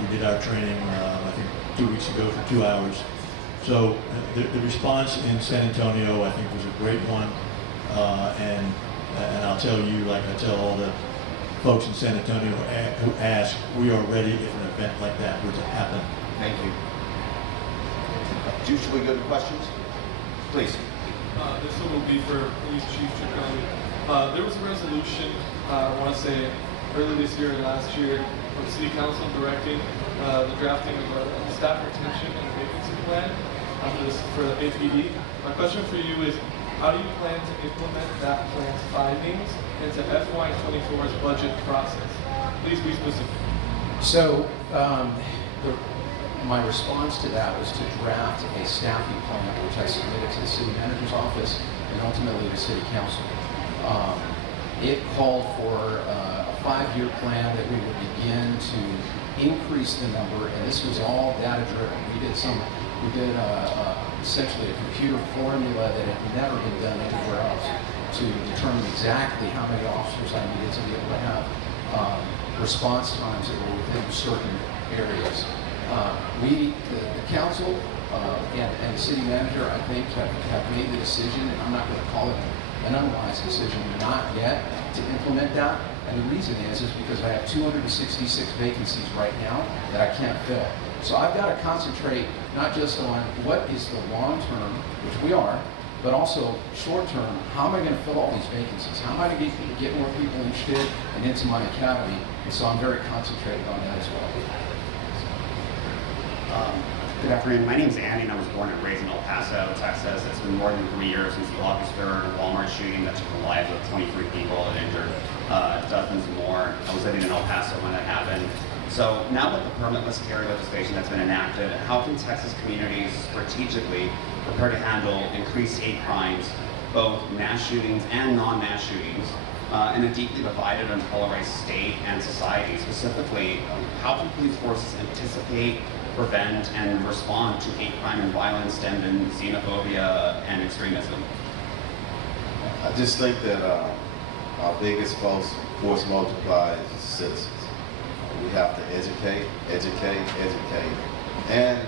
We did our training, I think, 2 weeks ago for 2 hours. So the response in San Antonio, I think, was a great one. And I'll tell you, like I tell all the folks in San Antonio who ask, we are ready if an event like that were to happen. Thank you. Should we go to questions? Please. This one will be for Police Chief Ciccone. There was a resolution, I want to say early this year and last year, from City Council directing the drafting of a staff retention and vacancy plan for the APD. My question for you is, how do you plan to implement that plan's findings into FY24's budget process? Please be specific. So, my response to that was to draft a staffing plan, which I submitted to the city manager's office and ultimately the city council. It called for a 5-year plan that we would begin to increase the number, and this was all data driven. We did essentially a computer formula that had never been done anywhere else to determine exactly how many officers I needed to be able to have response times that were within certain areas. The council and the city manager, I think, have made the decision, and I'm not going to call it an unwise decision, not yet, to implement that. And the reason is because I have 266 vacancies right now that I can't fill. So I've got to concentrate not just on what is the long term, which we are, but also short term, how am I going to fill all these vacancies? How am I going to get more people interested and into my academy? And so I'm very concentrated on that as well. Good afternoon. My name is Andy, and I was born and raised in El Paso, Texas. It's been more than 3 years since the August 3rd Walmart shooting that took the lives of 23 people and injured dozens more. I was living in El Paso when that happened. So now with the permitless carry legislation that's been enacted, how can Texas communities strategically prepare to handle increased hate crimes, both mass shootings and non-mass shootings, in a deeply divided and polarized state and society? Specifically, how can police forces anticipate, prevent, and respond to hate crime and violence stemmed in xenophobia and extremism? I just think that our biggest force multiplier is citizens. We have to educate, and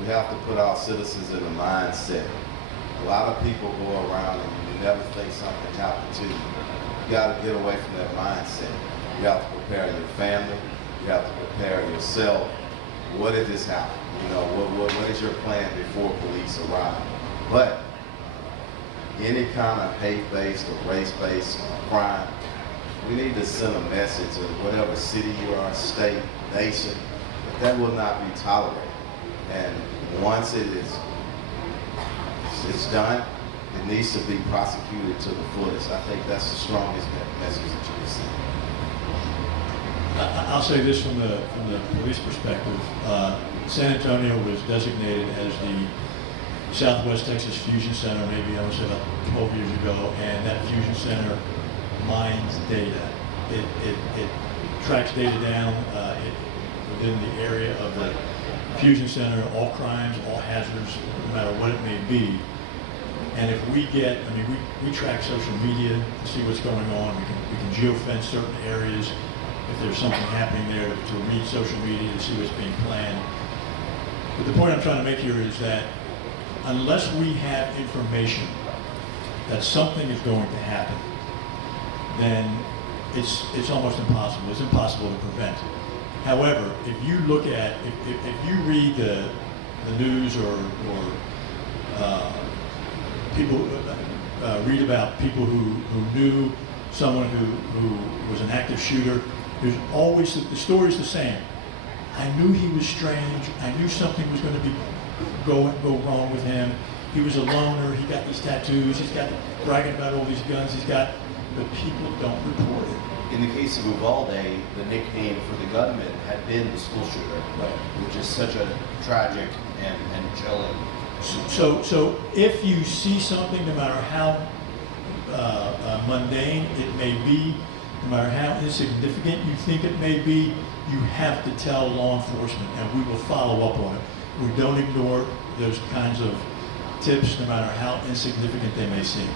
we have to put our citizens in the mindset. A lot of people go around and you never think something happened to you. You got to get away from that mindset. You have to prepare your family. You have to prepare yourself. What if this happen? You know, what is your plan before police arrive? But any kind of hate-based or race-based crime, We need to send a message to whatever city you are, state, nation, that will not be tolerated. And once it's done, it needs to be prosecuted to the fullest. I think that's the strongest message that you can send. I'll say this from the police perspective. San Antonio was designated as the Southwest Texas Fusion Center maybe I would say about 12 years ago, and that Fusion Center mines data. It tracks data down within the area of the Fusion Center, all crimes, all hazards, no matter what it may be. And if we get, I mean, we track social media to see what's going on. We can geofence certain areas if there's something happening there to read social media to see what's being planned. But the point I'm trying to make here is that unless we have information that something is going to happen, then it's almost impossible. It's impossible to prevent. However, if you look at, if you read the news or people read about people who knew someone who was an active shooter, there's always, the story's the same. I knew he was strange. I knew something was going to go wrong with him. He was a loner. He got these tattoos. He's got bragging about all these guns he's got, but people don't report it. In the case of Uvalde, the nickname for the gunman had been the school shooter, Right. which is such a tragic and chilling. So if you see something, no matter how mundane it may be, no matter how insignificant you think it may be, you have to tell law enforcement, and we will follow up on it. We don't ignore those kinds of tips, no matter how insignificant they may seem.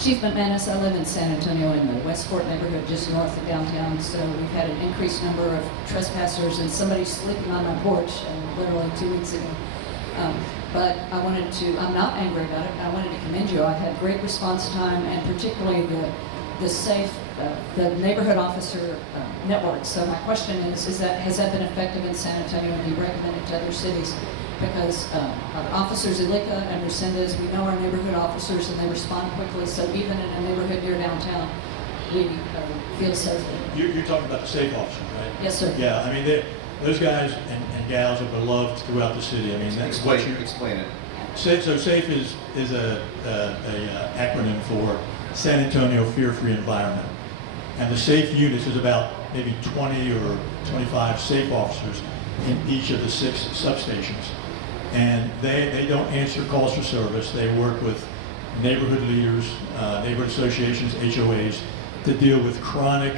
Chief McManus, I live in San Antonio in the West Fort neighborhood just north of downtown, so we've had an increased number of trespassers and somebody sleeping on my porch literally 2 weeks ago. But I'm not angry about it. I wanted to commend you. I had great response time and particularly the safe, the neighborhood officer network. So my question is has that been effective in San Antonio, and do you recommend it to other cities? Because our officers Ilika and Resendez, we know our neighborhood officers and they respond quickly, so even in a neighborhood near downtown, we feel safe. You're talking about the safe officers, right? Yes, sir. Yeah, I mean, those guys and gals are beloved throughout the city. I mean, that's what you Explain it. So SAFE is a acronym for San Antonio Fear-Free Environment. And the SAFE units is about maybe 20 or 25 SAFE officers in each of the 6 substations. And they don't answer calls for service. They work with neighborhood leaders, neighborhood associations, HOAs, to deal with chronic,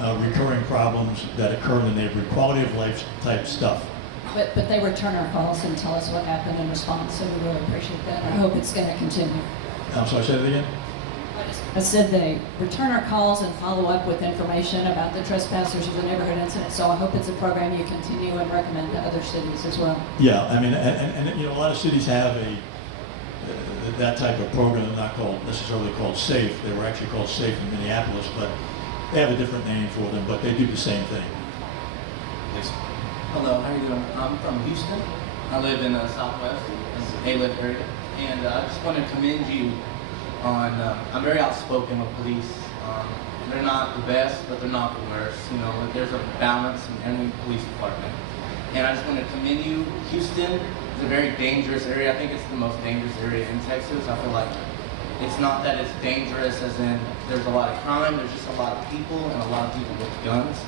recurring problems that occur in the neighborhood, quality of life type stuff. But they return our calls and tell us what happened in response, so we really appreciate that. I hope it's going to continue. I'm sorry, say that again? I said they return our calls and follow up with information about the trespassers or the neighborhood incident, so I hope it's a program you continue and recommend to other cities as well. Yeah, I mean, and you know, a lot of cities have that type of program. They're not necessarily called SAFE. They were actually called SAFE in Minneapolis, but they have a different name for them, but they do the same thing. Please. Hello, how are you doing? I'm from Houston. I live in the Southwest, A-Lift area, and I just want to commend you on, I'm very outspoken with police. They're not the best, but they're not the worst. You know, there's a balance in any police department. And I just want to commend you. Houston is a very dangerous area. I think it's the most dangerous area in Texas. I feel like it's not that it's dangerous as in there's a lot of crime, there's just a lot of people and a lot of people with guns.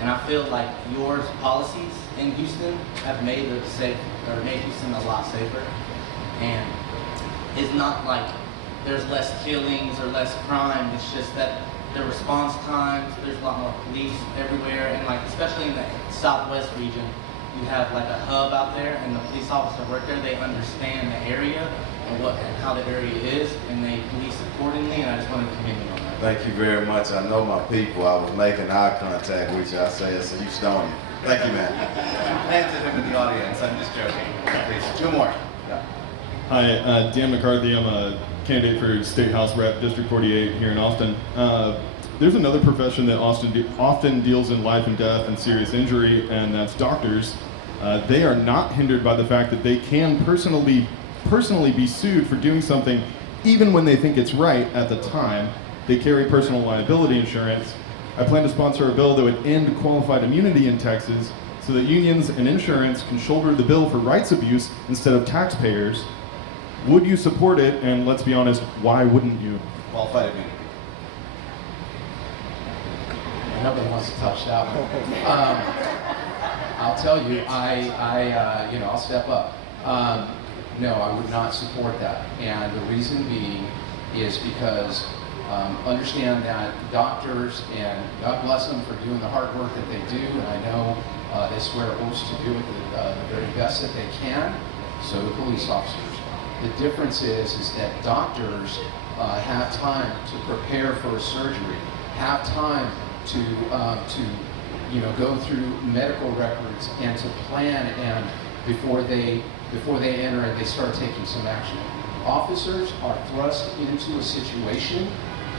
And I feel like your policies in Houston have made Houston a lot safer. And it's not like there's less killings or less crime. It's just that the response times, there's a lot more police everywhere, and like especially in the Southwest region, you have like a hub out there, and the police officers work there. They understand the area and how the area is, and they police accordingly. And I just want to commend you on that. Thank you very much. I know my people. I was making eye contact with you. I say it's a Houstonian. Thank you, man. Planted him in the audience. I'm just joking. Please, 2 more. Yeah. Hi, Dan McCarthy. I'm a candidate for State House Rep, District 48 here in Austin. There's another profession that often deals in life and death and serious injury, and that's doctors. They are not hindered by the fact that they can personally be sued for doing something even when they think it's right at the time. they carry personal liability insurance. I plan to sponsor a bill that would end qualified immunity in Texas so that unions and insurance can shoulder the bill for rights abuse instead of taxpayers. Would you support it? And let's be honest, why wouldn't you? Qualified immunity. Nobody wants to touch that one. I'll tell you, I'll step up. No, I would not support that. And the reason being is because understand that doctors, and God bless them for doing the hard work that they do, and I know they swear oaths to do it the very best that they can, so do police officers. The difference is that doctors have time to prepare for a surgery, have time to go through medical records and to plan, and before they enter and they start taking some action. Officers are thrust into a situation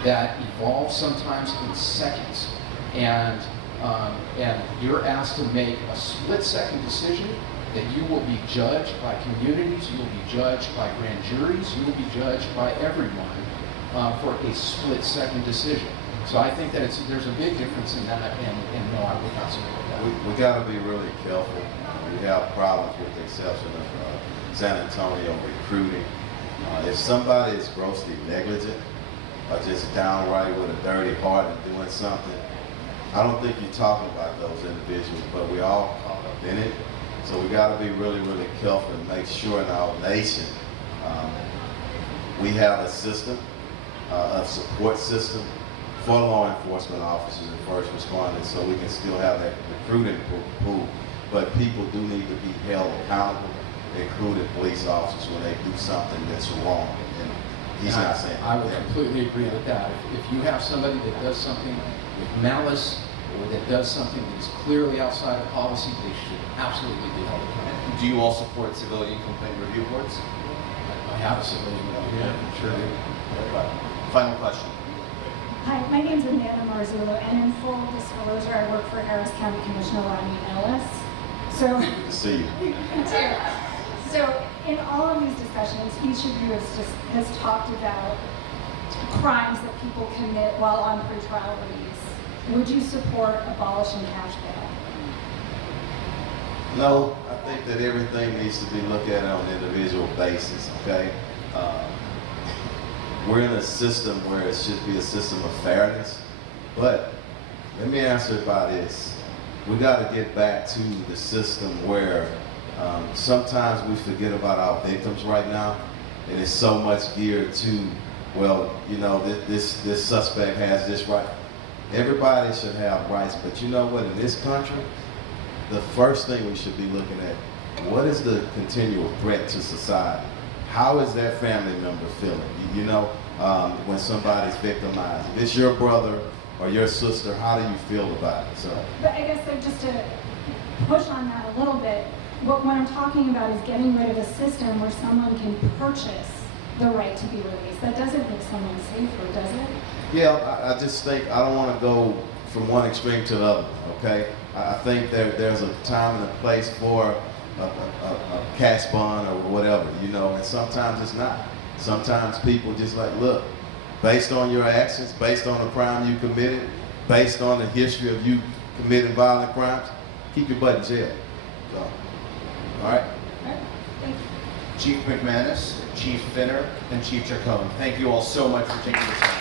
that evolves sometimes in seconds, and you're asked to make a split-second decision that you will be judged by communities, you will be judged by grand juries, you will be judged by everyone for a split-second decision. So I think that there's a big difference in that, and no, I would not support that. We got to be really careful. We have problems with the exception of San Antonio recruiting. If somebody is grossly negligent or just downright with a dirty heart and doing something, I don't think you're talking about those individuals, but we all caught up in it. So we got to be really, really careful and make sure in our nation we have a system, a support system for law enforcement officers and first responders, so we can still have that recruiting pool. But people do need to be held accountable, including police officers, when they do something that's wrong. And he's not saying I would completely agree with that. If you have somebody that does something with malice or that does something that is clearly outside of policy, they should absolutely be held accountable. Do you all support civilian complaint review boards? I have a civilian. Yeah, sure do. Final question. Hi, my name is Amanda Marzullo, and in full disclosure, I work for Harris County Commissioner Rodney Ellis. So, good to see you. me too. So, in all of these discussions, each of you has talked about crimes that people commit while on pretrial release. Would you support abolishing cash bail? No, I think that everything needs to be looked at on an individual basis, okay? We're in a system where it should be a system of fairness, but let me answer it by this. We got to get back to the system where sometimes we forget about our victims right now, and it's so much geared to, well, this suspect has this right. Everybody should have rights, but you know what, in this country, the first thing we should be looking at, what is the continual threat to society? How is that family member feeling? When somebody's victimized. If it's your brother or your sister, how do you feel about it? So, But I guess just to push on that a little bit, what I'm talking about is getting rid of a system where someone can purchase the right to be released. That doesn't make someone safer, does it? yeah, I just think I don't want to go from one extreme to the other, okay? I think there's a time and a place for a cash bond or whatever, and sometimes it's not. Sometimes people just like, look, based on your actions, based on the crime you committed, based on the history of you committing violent crimes, keep your butt in jail. So, all right? All right. Thank you. Chief McManus, Chief Finner, and Chief Chacon, thank you all so much for taking the time.